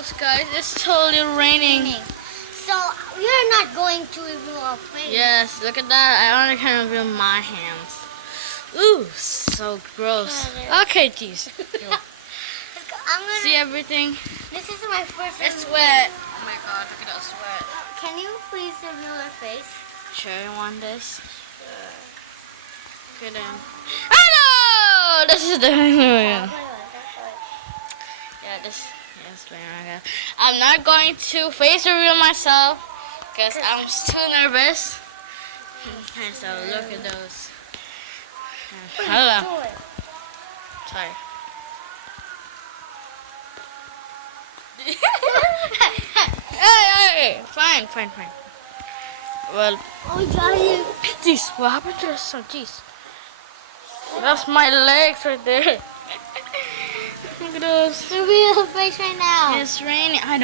close, guys. It's totally raining. So we are not going to reveal our face. Yes, look at that. I only can reveal my hands. Ooh, so gross. Okay, jeez. I'm gonna See everything? This is my first. It's wet. Oh my god, look at that sweat. Can you please reveal your face? Sure, you want this? Look at him. Hello! This is the yeah, this. Yes, man. I'm not going to face reveal myself because I'm too nervous. Okay, so look at those. Hello. Sorry. Hey, fine. Well, Oh, Johnny. jeez, what happened to the sun? Jeez, that's my legs right there. Look at those. Reveal your face right now. It's raining. I